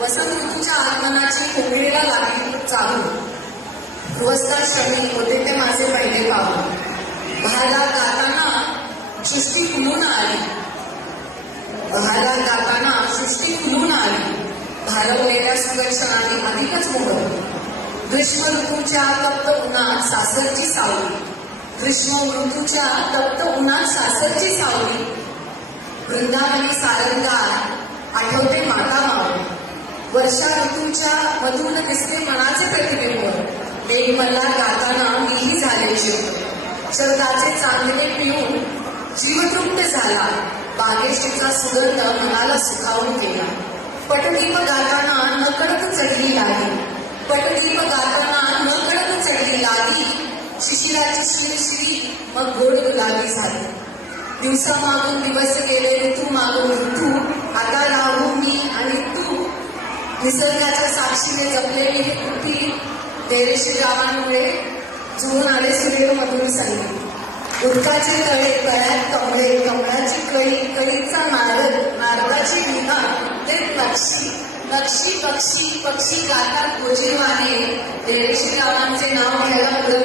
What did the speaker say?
वसंत ऋतूच्या आगमनाची कोकिळेला लागली चालू. गृहस्था श्रमी होते ते माझे पहिले पाऊल. बहाला गाताना सृष्टी फुलून आली. भालवलेल्या सुदर्शनाने अधिकच मोहरली. ग्रीष्म ऋतूच्या तप्त उन्हात सासरची सावली. वृंदावनी सारंगार आठवते माता मावळी. वर्षा ऋतूच्या मधून दिसते मनाचे प्रतिबिंब. मेघमल्हार गाताना मीही झाले शिव. शरदाचे चांदणे पिऊन जीवतृप्त झाला. बागेशीचा सुगंध मनाला सुखावून गेला. पटदीप गाताना नकळत चढली लागी. शिशिराची श्री मग गोड गुलाबी झाली. दिवसामागून दिवस गेले, ऋतू मागून ऋतू. आता राहू मी आणि तू. निसर्गाच्या साक्षीने जपलेली ही कृती. तेरे श्रीरामांमुळे जुळून आले सूर्य मधुर संगीत. उदकाचे तळे तळ्यात कमळे, कमळाची कळी, कळीचा नारदाची विना. ते पक्षी गातात गोजीवाने. तेरे श्रीरामांचे नाव घ्यायला पुढे